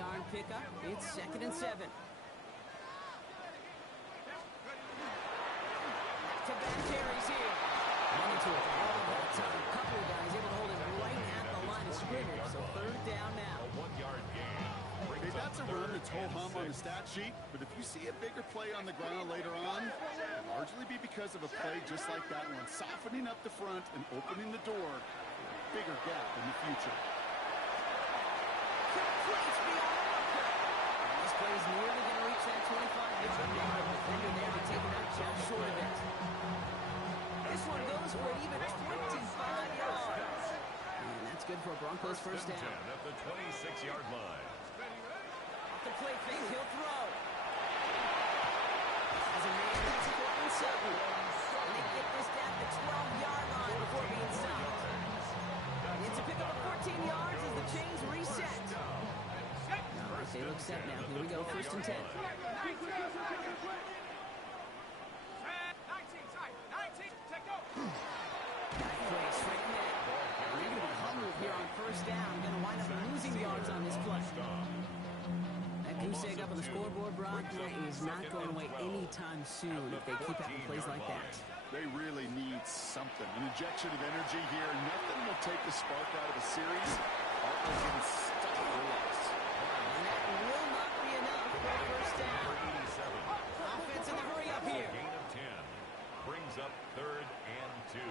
40-yard pickup. It's 2nd and 7. Back-to-back carries here. Running to it all that time. A couple of guys able to hold it right at the line of scrimmage. So 3rd down now. A 1-yard gain. Hey, that's a run that's ho-hum on the stat sheet, but if you see a bigger play on the ground later on, it'll largely be because of a play just like that one, softening up the front and opening the door for a bigger gap in the future. This play is nearly going to reach that 25-yard mark. Defender there to take it out just short of it. This one goes for an even 25 yards. And that's good for a Broncos first down. At the 26-yard line. Off the play fake, he'll throw. As a man, it's 4th and 7. And they get this down to the 12-yard line before being stopped. It's a pickup of 14 yards as the chains reset. They look set now. Here we go, 1st and 10. Here on 1st down, going to wind up losing yards on this play. That goose egg up on the scoreboard, Brock, is not going away anytime soon if they keep having plays like that. They really need something. An injection of energy here. Nothing will take the spark out of a series. All they're getting stuck for loss. And that will not be enough for a 1st down. Offense in the hurry up here. Gain of 10 brings up 3rd and 2.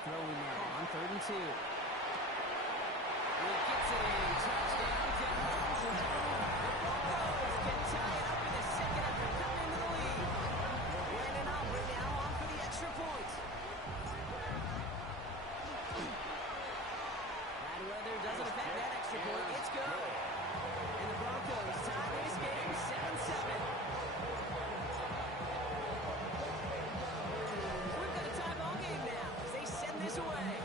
Throwing now on 3rd and 2. He gets it in. Touchdown, Denver. The Broncos can tie it up in the 2nd after coming into the lead. Brandon Aubrey now on for the extra point. Bad weather doesn't affect that extra point. It's good. And the Broncos tie this game 7-7. We've got a tie ball game now. Send this away.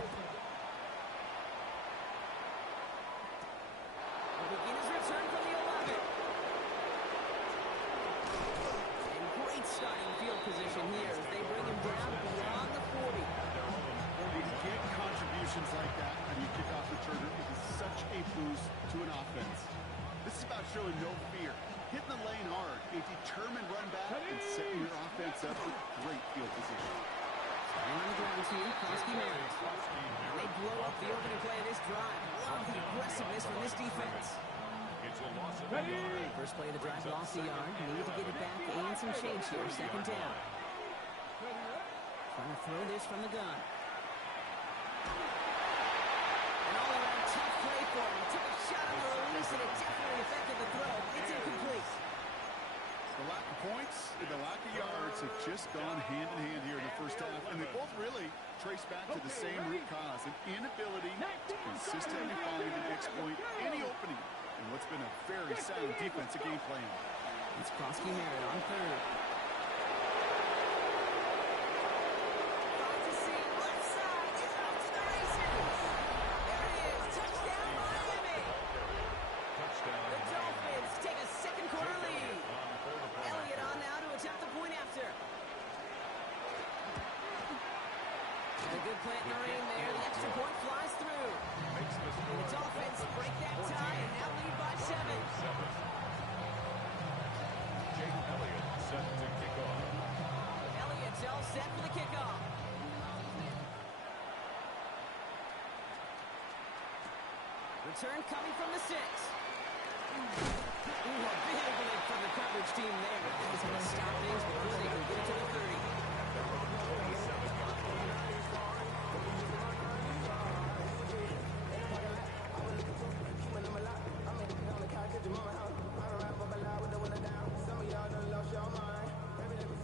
We'll begin his return from the 11. And great starting field position here as they bring him down beyond the 40. When you get contributions like that and you kick off returner, it is such a boost to an offense. This is about showing no fear, hitting the lane hard, a determined run back, and setting your offense up with great field position. On the ground team, Krosky Merritt. They blow up the opening play of this drive. Love the aggressiveness from this defense. It's a loss of a yard. First play of the drive, lost a yard. Need to get it back and some change here. 2nd down. Trying to throw this from the gun. An all-around tough play for him. He took a shot on the release and it definitely affected the throw. It's incomplete. The lack of points and the lack of yards have just gone hand in hand here in the 1st half, and they both really trace back to the same root cause, an inability to consistently find and exploit any opening in what's been a very sound defensive game plan. It's Krosky Merritt on 3rd. Finds a seam, left side, it's off to the races. There it is, touchdown Miami. The Dolphins take a 2nd quarter lead. Elliott on now to attempt the point after. A good plant in the rain there. The extra point flies through. And the Dolphins break that tie and now lead by 7. Jake Elliott set to kick off. Elliott's all set for the kickoff. Return coming from the 6. Ooh, a big lift from the coverage team there. He's going to stop things before they can get it to the 30.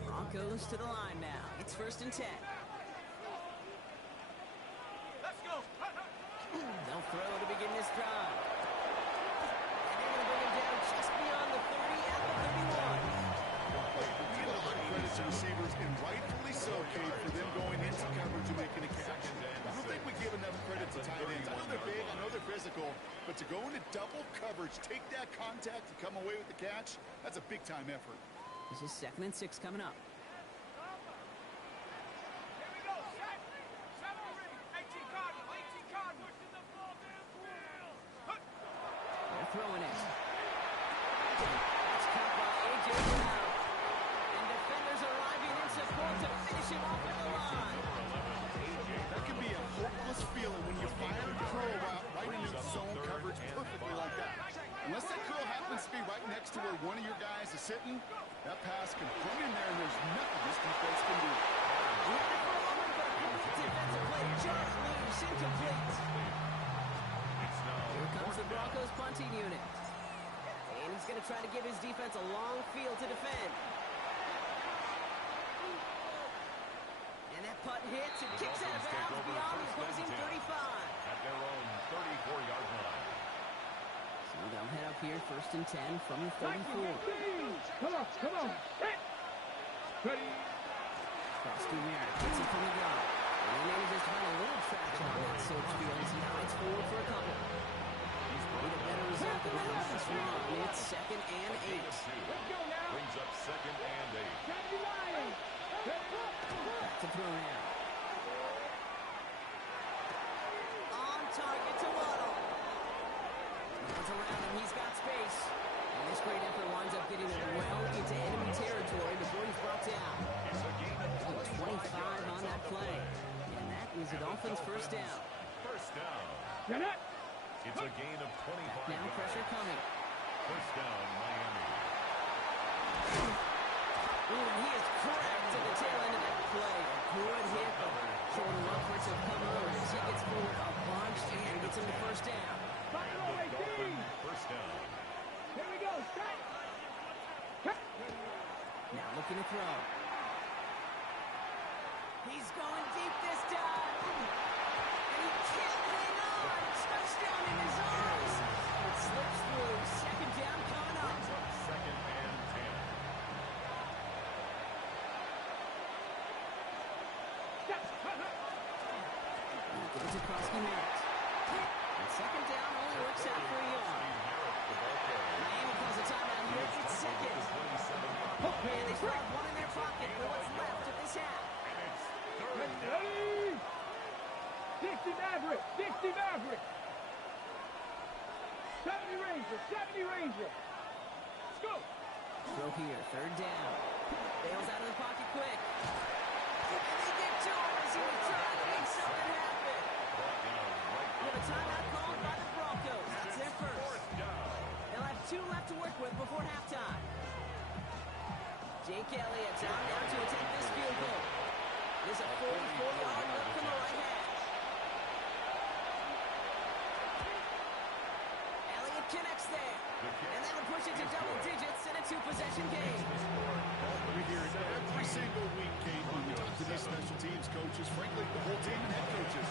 Broncos to the line now. It's 1st and 10. Let's go. They'll throw to begin this drive. And they're going to bring him down just beyond the 30 at the 31. We give a lot of credit to receivers, and rightfully so, Kate, for them going into coverage and making a catch. I don't think we give enough credit to tight ends. I know they're big, I know they're physical, but to go into double coverage, take that contact, and come away with the catch, that's a big-time effort. This is 2nd and 6 coming up. Here we go. Set. 7-3. 18 Cardinals. 18 Cardinals. Pushing the ball downfield. They're sitting, that pass can float in there, and there's nothing this defense can do. He had it for a moment, but a complete defensive play just leaves incomplete. Here comes the Broncos punting unit. And he's going to try to give his defense a long field to defend. And that punt hits and kicks out of bounds beyond the opposing 35. At their own 34-yard line. So they'll head up here, 1st and 10 from the 34. Come on, come on. Hit. Ready. Krosky Merritt gets it from the gun. And he manages to find a little traction on that search field as he fights forward for a couple. With a better result than that last run, it's 2nd and 8. Brings up 2nd and 8. Back to throw now. On target to Waddle. Runs around him, he's got space. And this great effort winds up getting him well into enemy territory before he's brought down. 25 on that play. And that is the Dolphins' first down. First down. It's a gain of 25 Now yards. pressure coming. First down, Miami. Ooh, and he is cracked to the tail end of that play. A good hit, but showing enough for it to come over as he gets forward a bunch and gets him the first down. Dolphin, first down. Here we go. Strike. Now looking to throw. He's going deep this time. And he can't hang on. Touchdown in his arms. It slips through. 2nd down coming up. 2nd and 10. Give it to Krosky Merritt. And 2nd down only works out for a yard. Miami calls a timeout here. It's 2nd. And they still have one in their pocket for what's left of this half. Ready. 60 Maverick. 60 Maverick. 70 Ranger. 70 Ranger. Let's go. Throw here. 3rd down. Bails out of the pocket quick. And they get to him as he was trying to make something happen. With a timeout called by the Broncos. That's their first. They'll have 2 left to work with before halftime. Jake Elliott's on now to attempt this field goal. There's a 44-yard look from the right hash. Elliott connects there. And that'll push it to double digits in a 2-possession game. We hear it every single week, Kate, when we talk to these special teams coaches, frankly, the whole team and head coaches.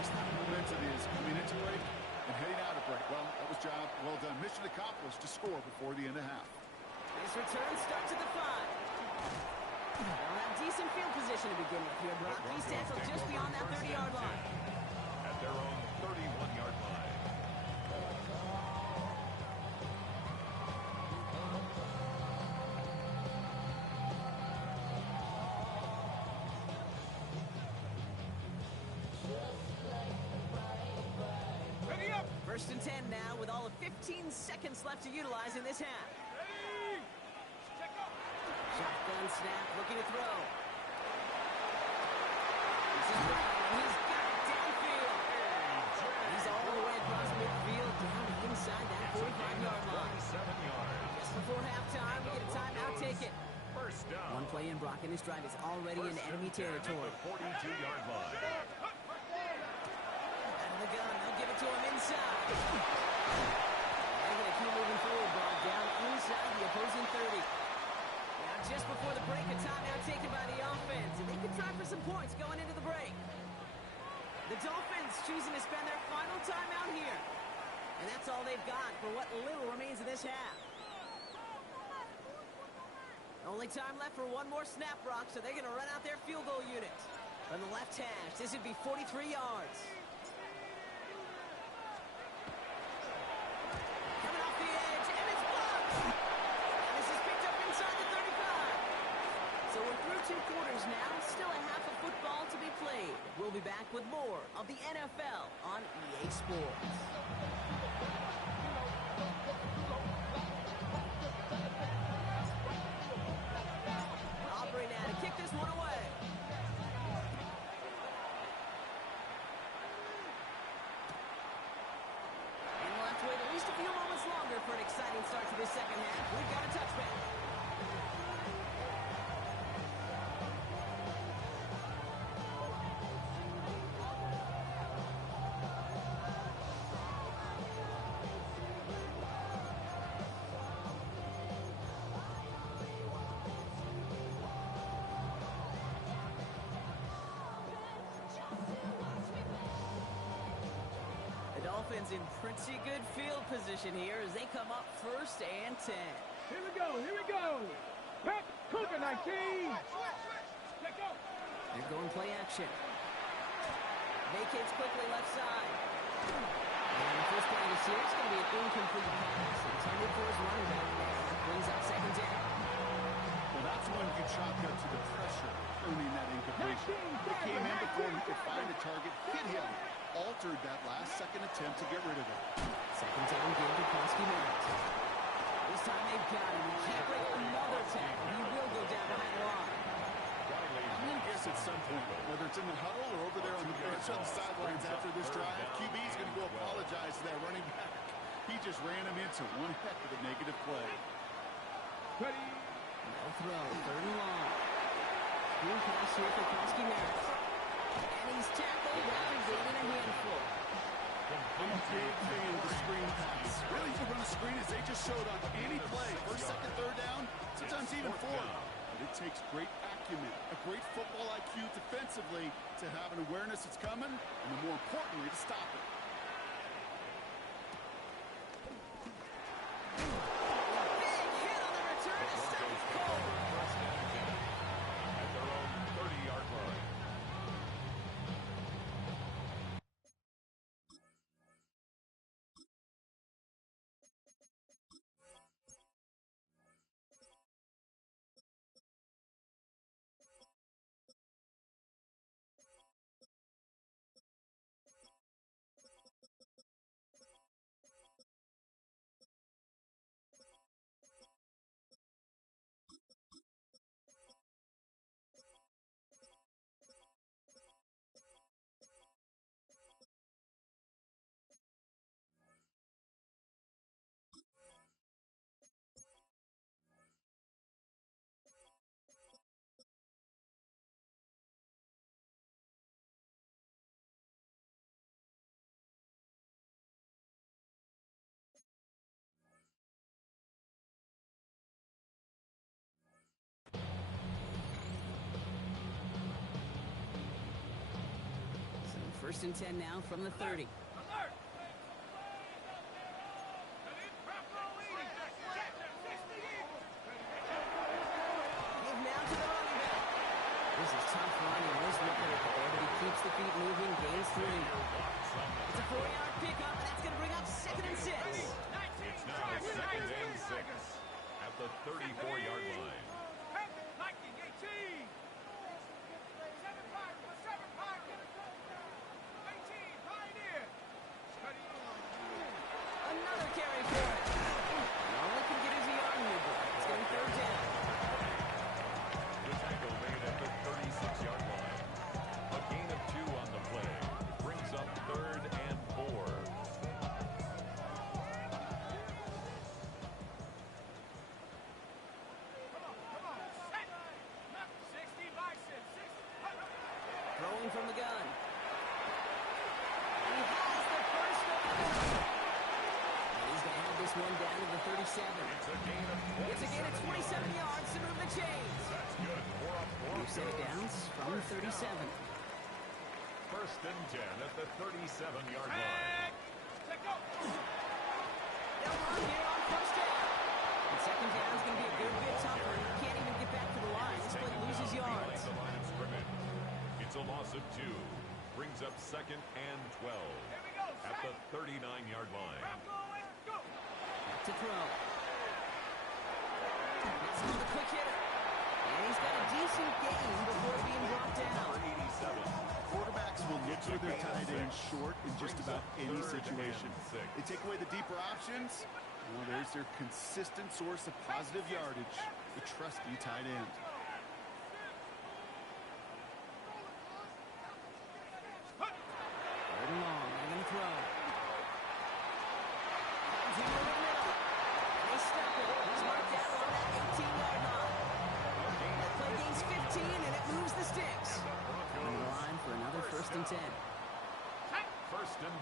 Just how momentum is coming into break and heading out of break. Well, that was job well done. Mission accomplished to score before the end of half. This return starts at the 5. They'll have decent field position to begin with here, Brock. He's tackled just beyond that 30-yard line. At their own 31-yard line. Ready up. 1st and 10 now with all of 15 seconds left to utilize in this half. Ready. Check up. Shotgun snap, looking to throw. This is Brown, and he's got it downfield. He's all the way across midfield, down inside that 45-yard line. 7 yards. Just before halftime, we get a timeout taken. First down. One play in, Brock, and this drive is already in enemy territory. 42-yard line. Out of the gun, they'll give it to him inside. They're going to keep moving forward, Brock, down inside the opposing 30. Now, just before the break, a timeout taken by the offense, and they can try for some points going into the break. The Dolphins choosing to spend their final timeout here. And that's all they've got for what little remains of this half. Only time left for one more snap, Brock, so they're going to run out their field goal unit. From the left hash, this would be 43 yards. Coming off the edge, and it's blocked! And this is picked up inside the 35. So we're through 2 quarters now, still a half of football to be played. We'll be back with more of the NFL on EA Sports. Aubrey now to kick this one away. And we'll have to wait at least a few moments longer for an exciting start to this second half. We've got a touchback. Dolphins in pretty good field position here as they come up 1st and 10. Here we go, here we go. Pep, Cougar 19. They're going play action. Vacates quickly left side. And the first play of the series is going to be an incomplete pass. Intended for his running back there. Brings up 2nd down. Well, that's when you chalk up to the pressure earning that incompletion. He came in before he could find a target, hit him, altered that last-second attempt to get rid of it. 2nd down, give to Koski-Merritt. This time they've got him. He can't break another tackle. He will go down behind the line. I'm going to guess at some point, whether it's in the huddle or over there on the bench on the sidelines after this drive, QB's going to go apologize to that running back. He just ran him into one heck of a negative play. Ready. No throw, 3rd and long. Screen pass here for Koski-Merritt. And he's tackled after gaining a handful. I'm a big fan of the screen pass. Really, you can run a screen as they just showed on any play. 1st, 2nd, 3rd down, sometimes even 4th. But it takes great acumen, a great football IQ defensively to have an awareness it's coming, and more importantly, to stop it. Big hit on the return to stop Cole. At their own 30-yard line. So 1st and 10 now from the 30. Give now to the running back. This is tough running. Nice looking at there, but he keeps the feet moving, gains 3. It's a 4-yard pickup, and that's going to bring up 2nd and 6. It's now 2nd and 6 at the 34-yard line. Another carry for it. All he can get is a yard here, but it's going 3rd down. The tackle made at the 36-yard line. A gain of 2 on the play. Brings up 3rd and 4. Throwing from the gun. He has the first down. And he's going to have this one down to the 37. It's a gain of 27 yards to move the chains. That's good. 4 up, 4 New set of downs from the 37. 1st and 10 at the 37-yard line. They'll run here on 1st down. And 2nd down is going to be a good bit tougher. He can't even get back to the line. This play loses yards. The line of scrimmage. It's a loss of 2. Brings up 2nd and 12 at the 39-yard line. Back to throw. That's the quick hitter. And he's got a decent gain before being brought down. Number 87. Quarterbacks will look for their tight end short in just about any situation. They take away the deeper options. Well, there's their consistent source of positive yardage, the trusty tight end. 3rd and long. They're going to throw. Comes in over the middle.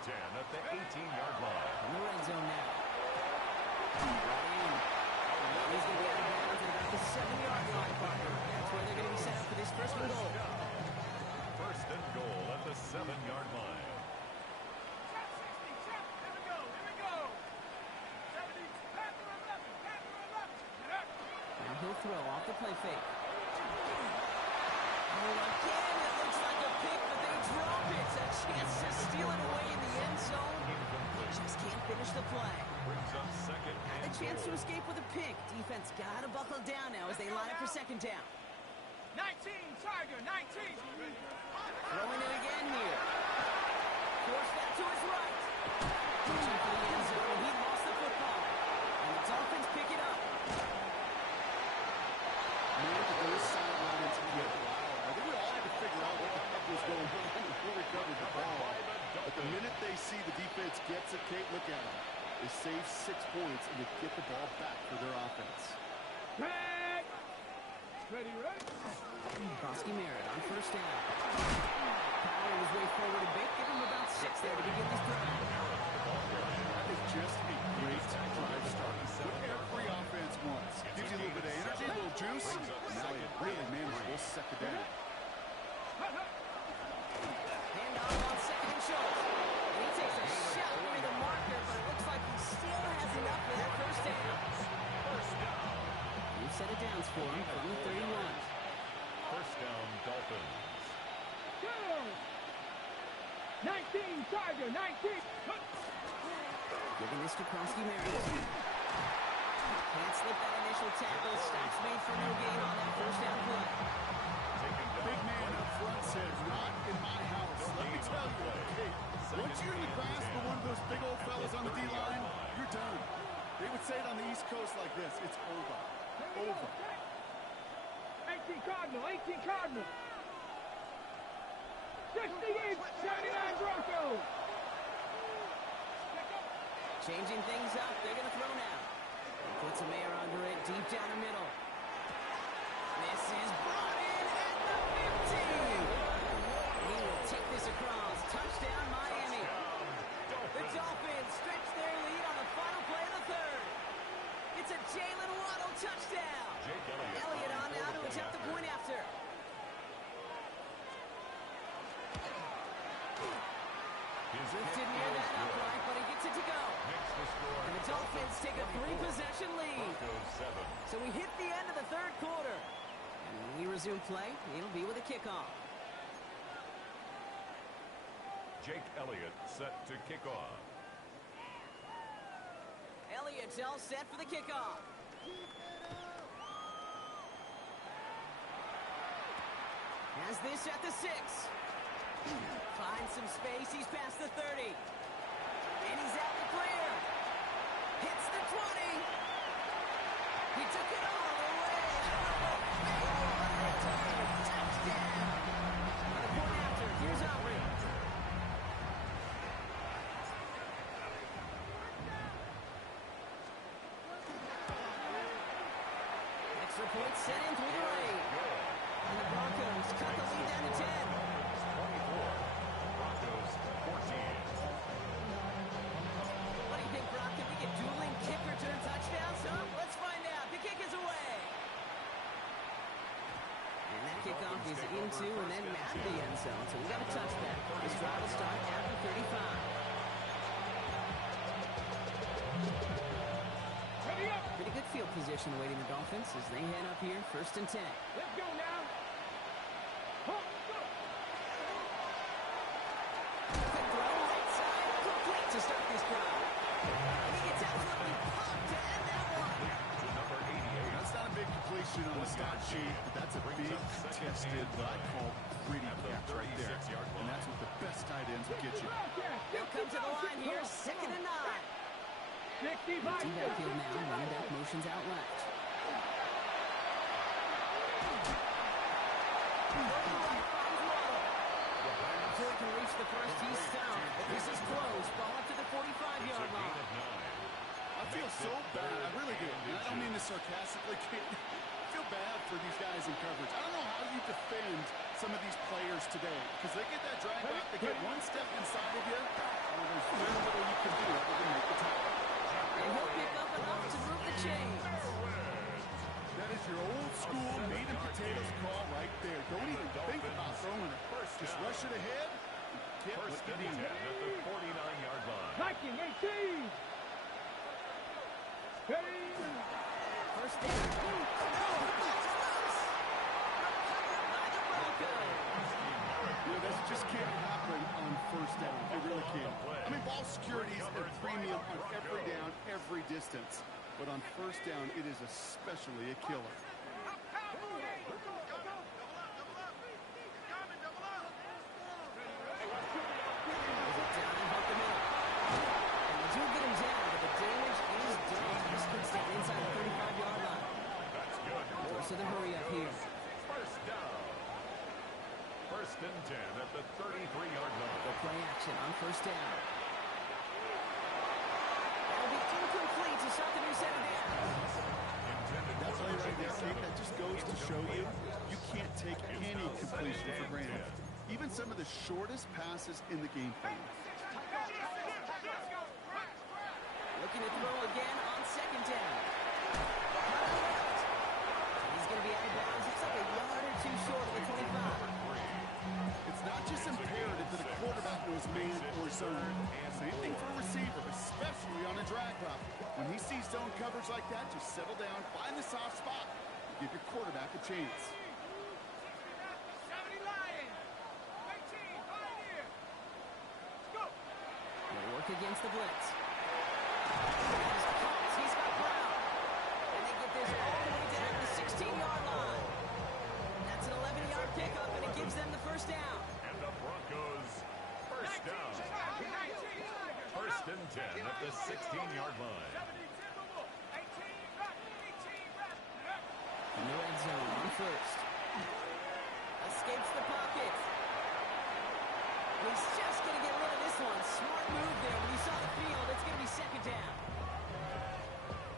and 10 at the 18-yard line. In the red zone now. Right in. He's going to be out of bounds at about the 7-yard line, partner. That's where they're going to be set up for this first and goal. First and goal at the 7-yard line. Now he'll throw off the play fake. Oh, again, it looks like a pick, but they drop it. A chance to steal it away in the end zone. Just can't finish the play. Brings up second Had and the chance to goal. escape with a pick. Defense got to buckle down now as they line up for second down. 19, Tiger, 19. Throwing it again here. Forced that to his right. Reaching for the end zone. He lost the football. And the Dolphins pick it up. Man, those sidelines get loud. I think we all had to figure out what the heck was going on before we covered the ball. But the minute they see the defense gets it, Kate, look at them. They save 6 points and they get the ball back for their offense. Ready, ready? Krosky Merritt on first down. Power his way forward a bit. Give him about 6 there to begin this drive. That is just a great drive start. What every offense wants. Gives you a little bit of energy, a little juice. Now a really manageable second down. Hand off on second and short. And he takes a shot with the marker, but it looks like he still has enough for that first down. New set of downs for him from the 31. First down, Dolphins. Go! 19, Tiger, 19. Giving this to Krosky Merritt. Can't slip that initial tackle. Stops made for no gain on that first down play. Big man up front said, not in my house. Let me tell you, hey, once you're in the grasp of one of those big old fellas on the D-line, you're done. They would say it on the East Coast like this, it's over. Over. 18 Cardinal, 18 Cardinal. 68, 79 Broncos. Changing things up. They're going to throw now. Puts a Mayer under it. Deep down the middle. This is brought in at the 15. He will take this across. Touchdown, Miami. The Dolphins stretch their lead on the final play of the third. It's a Jalen Waddle touchdown. Elliott on now to attempt the point after. Drifted near that upright, but he gets it to go. And the Dolphins take a 3-possession lead. So we hit the end of the third quarter. And when we resume play, it'll be with a kickoff. Jake Elliott set to kick off. Elliott's all set for the kickoff. Has this at the 6. Finds some space. He's past the 30. And he's out the clear. Hits the 20. He took it all the way. Touchdown. On the point after, here's Aubrey. Extra point set in through the lane. And the Broncos cut the lead down to 10. 24. Broncos 14. What do you think, Brock? Can we get dueling kick return touchdowns, huh? Let's find out. The kick is away. And that kickoff is into and then out of the end zone. So we got a touchback. This drive will start at the 35. Ready up. Pretty good field position awaiting the Dolphins as they head up here, 1st and 10. Let's go now. Ho, go. Quick throw, right side, complete to start this drive. And he gets absolutely pumped to end that one. To number 88. That's not a big completion on the stat sheet, but that's a big, contested, what I call pretty catch right there. And that's what the best tight ends will get you. They'll come to the line here, 2nd and 9. 65. Empty backfield now, running back motions out left. Until he can reach the first, he's stopped. This is close. Ball up to the 45-yard line. I feel so bad. I really do. And I don't mean this sarcastically. I feel bad for these guys in coverage. I don't know how you defend some of these players today because they get that drag route, they get one step inside of you, and there's very little you can do other than make the tackle. And he'll pick up enough to move the chains. That is your old school meat and potatoes call right there. Don't even think about throwing it. Just rush it ahead and get what you need. At the 49-yard line. Tracking 18. Ready. First down. You know, that just can't happen on first down. It really can't. I mean, ball security is a premium on every down, every distance. But on first down, it is especially a killer. To the hurry up here. First down. First and 10 at the 33-yard line. The play action on first down. That'll be incomplete to start the new set of downs. That play right there, Kate, that just goes to show you, you can't take any completion for granted. Even some of the shortest passes in the game plan. Looking to throw again on second down. He's going to be out of bounds. Looks like a yard or two short of the 25. It's not just imperative that a quarterback knows man or zone. Same thing for a receiver, especially on a drag route. When he sees zone coverage like that, just settle down, find the soft spot, and give your quarterback a chance. They'll work against the blitz. He's got Brown. And they get this all the way down to the 16-yard line. That's an 11-yard pickup, and it gives them the first down. And the Broncos first down. First and 10 at the 16-yard line. In the red zone on first. Escapes the pocket. He's just going to get rid of this one. Smart move there. When he saw the field, it's going to be second down.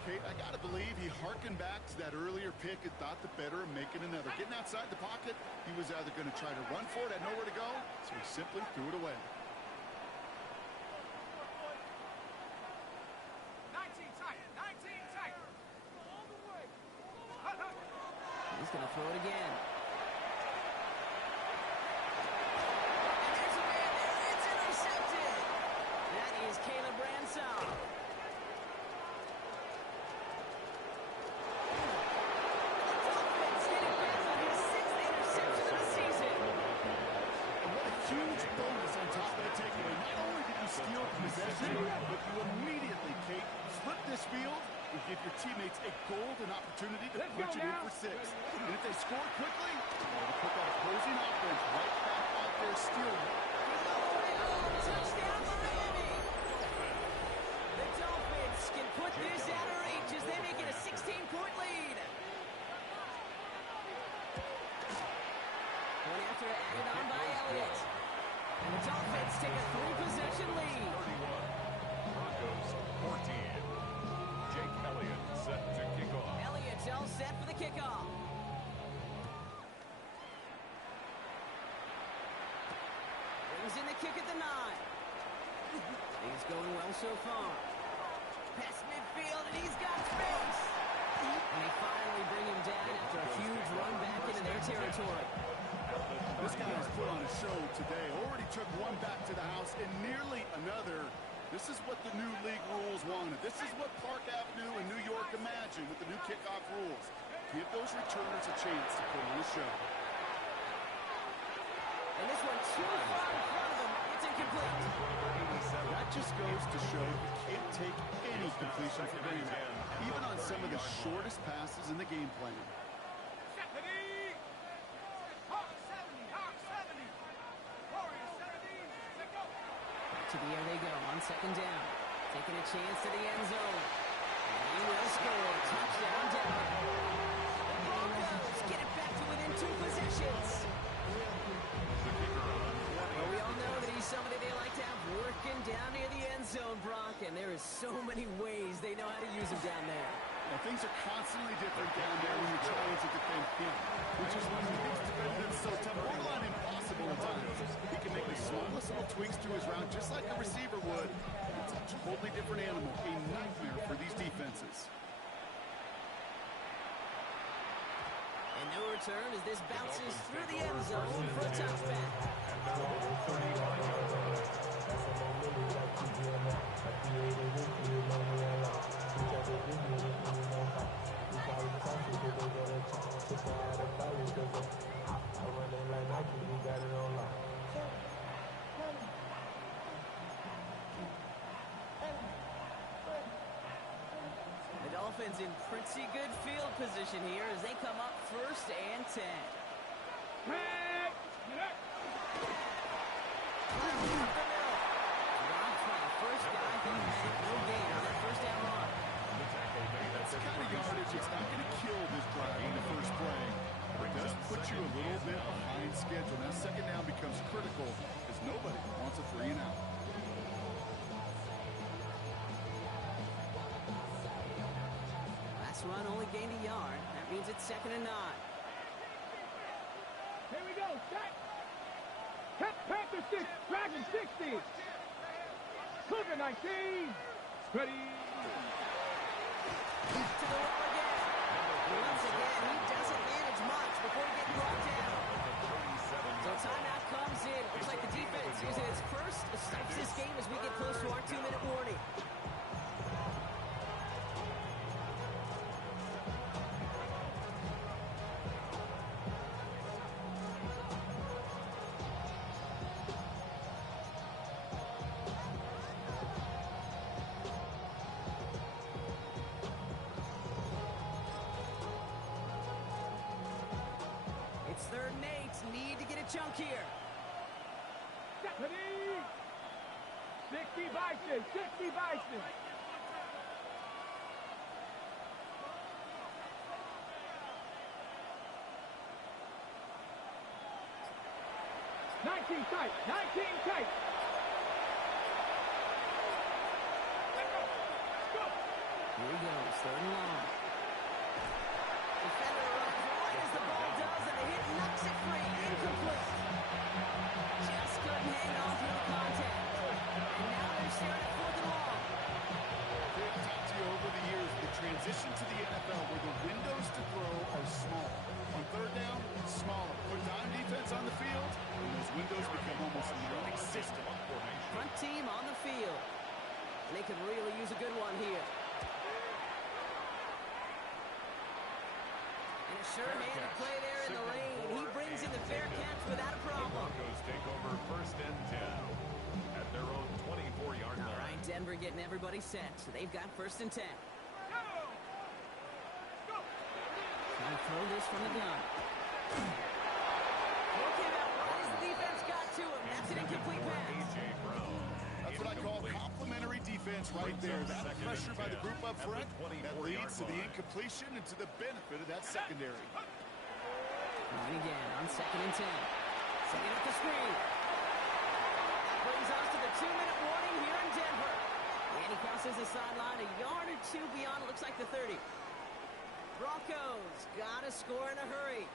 Kate, I got to believe he hearkened back to that earlier pick and thought the better of making another. Getting outside the pocket, he was either going to try to run for it, had nowhere to go, so he simply threw it away. 19 tight. All the way. He's going to throw it again. Is Caleb Bransell. The Dolphins get it back on his 6th interception of the season. And what a huge bonus on top of the takeaway. Not only did you steal possession, but you immediately, Kate, flip this field and give your teammates a golden opportunity to punch it in for 6. And if they score quickly, they'll put that opposing offense right back out there stealing. Touchdown, Miami. The Dolphins can put this out of reach as they make it a 16-point lead. Point after added on by Elliott. And the Dolphins take a 3-possession lead. 31. Broncos 14. Jake Elliott set to kick off. Elliott's all set for the kickoff. Brings in the kick at the 9. He's going well so far. Past midfield, and he's got space. And they finally bring him down after a huge run back into their territory. This guy has put on a show today. Already took one back to the house and nearly another. This is what the new league rules wanted. This is what Park Avenue and New York imagined with the new kickoff rules. Give those returners a chance to put on a show. And this one too far in front of him. It's incomplete. That just goes to show you can't take any completion for granted, even on some of the shortest passes in the game plan. Back to the air they go on second down. Taking a chance to the end zone. And he will score. Touchdown, Denver. The Broncos get it back to within 2 possessions. Well, we all know that he's somebody they like to have working down near the end zone, Brock, and there is so many ways they know how to use him down there. Now, things are constantly different down there when you're trying to defend him, which is what makes defending him so tough, borderline impossible at times. He can make the smallest little tweaks to his route just like a receiver would. It's a totally different animal, a nightmare for these defenses. And no return as this bounces through the end zone for a touchback. The Dolphins in pretty good field position here as they come up 1st and 10. Dropped by the first guy who had no gain on that first down run. That's the kind of yardage it's not going to kill this drive on the first play. But it does put you a little bit behind schedule. Now second down becomes critical because nobody wants a 3 and out. Last run only gained a yard. That means it's 2nd and 9. Here we go. Set. Panther 6. Dragon 60. Cougar 19. Ready. To the wall again. Once again, he doesn't manage much before getting brought down. So timeout comes in. Looks like the defense using its first stops this game as we get close to our 2-minute warning. It's 3rd and 8. Need to get a chunk here. Ready. 60 Bison. 60 Bison. Nineteen tight. 19 tight. Here he goes. 3rd and long. Defender runs right as the ball does, and the hit knocks it free. Incomplete. Just couldn't hang on through the contact. And now they're staring at 4th and long. I've talked to you over the years, the transition to the NFL where the windows to throw are small. On 3rd down, smaller. Put dime defense on the field, and those windows become almost non-existent. Front team on the field. And they could really use a good one here. And a sure-handed play there in the lane. He brings in the fair catch without a problem. Broncos take over 1st and 10 at their own 24-yard line. All right, Denver getting everybody set. So they've got 1st and 10. Trying to throw this from the gun. Okay, now right as the defense got to him. That's an incomplete pass. That's what I call complimentary defense right there. That pressure by the group up front, that leads to the incompletion and to the benefit of that secondary. And again on 2nd and 10. Setting up the screen. That brings us to the 2-minute warning here in Denver. And he crosses the sideline a yard or 2 beyond, it looks like the 30. Broncos got to score in a hurry.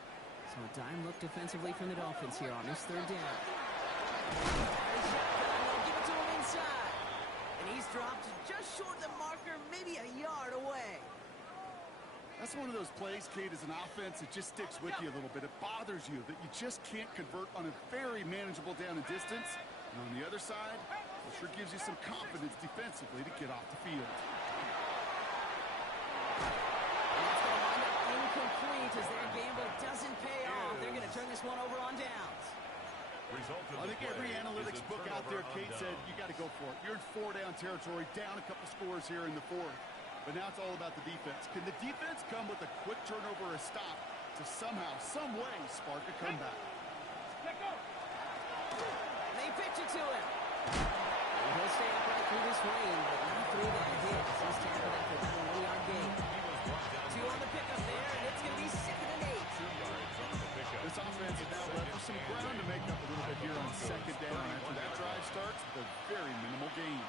So a dime look defensively from the Dolphins here on this 3rd down. They'll give it to him inside. And he's dropped just short of the marker, maybe a yard away. That's one of those plays, Kate, as an offense, it just sticks with you a little bit. It bothers you that you just can't convert on a very manageable down and distance. And on the other side, it sure gives you some confidence defensively to get off the field. And that's going to wind up incomplete as their gamble doesn't pay off. They're going to turn this one over on downs. I think every analytics book out there, Kate, said you got to go for it. You're in 4-down territory, down a couple scores here in the 4th. But now it's all about the defense. Can the defense come with a quick turnover or a stop to somehow, some way, spark a comeback? They pitch it to him. And he'll stay upright through this rain, but not through that hit. He's tackled after about a 1-yard gain. 2 on the pickup there, and it's going to be 2nd and 8. This offense is now left for some ground to make up a little bit here on 2nd down after that drive starts with a very minimal gain.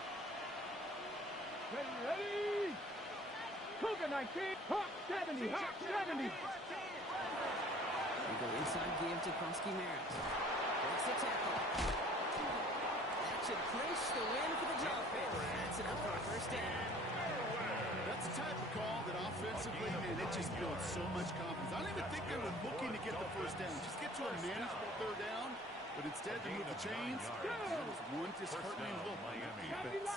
Ready. Cougar 19. Hawk 70. Hawk 70. They go inside give to Koski-Maris. Breaks the tackle. That should clinch the win for the Dolphins. That's enough for a first down. That's the type of call that offensively, man, it just builds so much confidence. I don't even think they were looking to get the first down. Just get to a manageable third down. But instead, they move the chains. That was one disheartening look on that defense.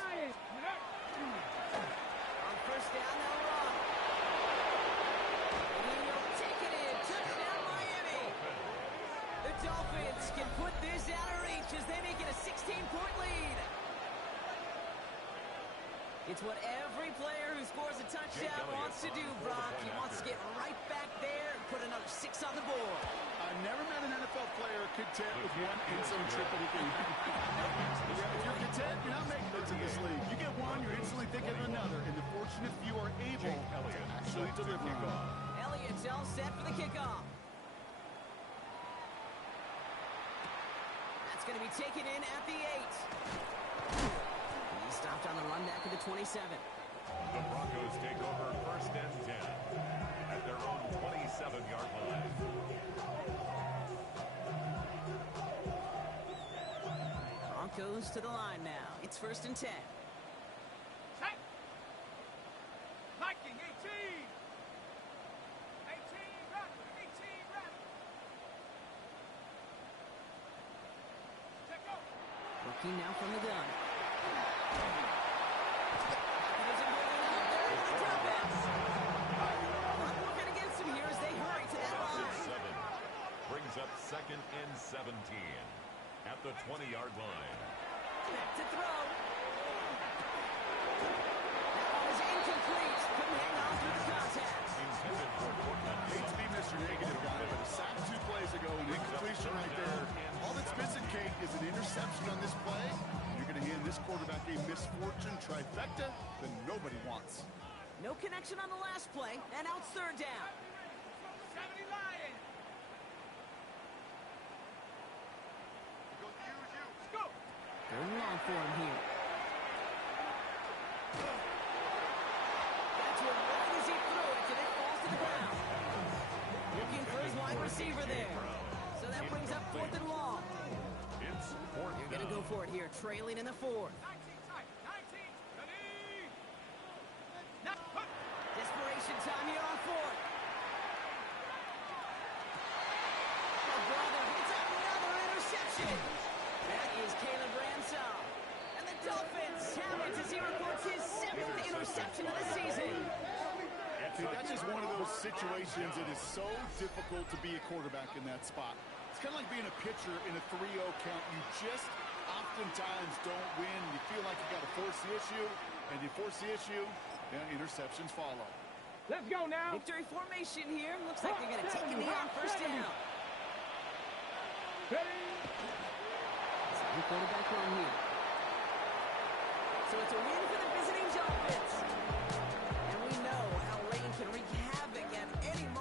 On first down, they'll run. And he'll take it in. Touchdown, Miami. The Dolphins can put this out of reach as they make it a 16-point lead. It's what every player who scores a touchdown wants to do, Brock. He wants to get right back there and put another 6 on the board. I've never met an NFL player content with one end-zone trip in a game. Yeah, if you're content, you're not making it to this league. You get one, you're instantly thinking of another, and the fortunate few are able to actually deliver on. Elliott's all set for the kickoff. That's going to be taken in at the 8. He stopped on the run back at the 27. The Broncos take over first and 10 at their own 27-yard line. Broncos to the line now. It's first and 10. Set. Viking 18. 18 run. 18 run. Check go. Looking now from the gun. Working against him here as they hurry to that line. Brings up second and 17 at the 20-yard line. Back to throw. That one is incomplete. Couldn't hang on through the contact. Intended for Portland. Hate to be Mr. Negative guy, but a sack 2 plays ago, an incompletion right there. All that's missing, Kate, is an interception on this play. You're going to hand this quarterback a misfortune trifecta that nobody wants. No connection on the last play, and now it's third down. 70 Lions. Let's go. Third and long for him here. That's what right as he threw it, and it falls to the ground. Looking for his wide receiver there. So that brings up fourth and long. It's fourth They're going to go for it here, trailing in the 4th. 19 tight. 19. Ready. Desperation time here on 4th. Oh, brother, it's another interception. That is Caleb Ransom. And the Dolphins have it as he reports his 7th interception of the season. See, that's just one of those situations that is so difficult to be a quarterback in that spot. It's kind of like being a pitcher in a 3-0 count. You just oftentimes don't win. You feel like you got to force the issue, and you force the issue, and interceptions follow. Let's go now. Victory formation here. Looks like they're going to take a knee on first down. Ready. Second quarterback run here. So it's a win for the visiting Dolphins.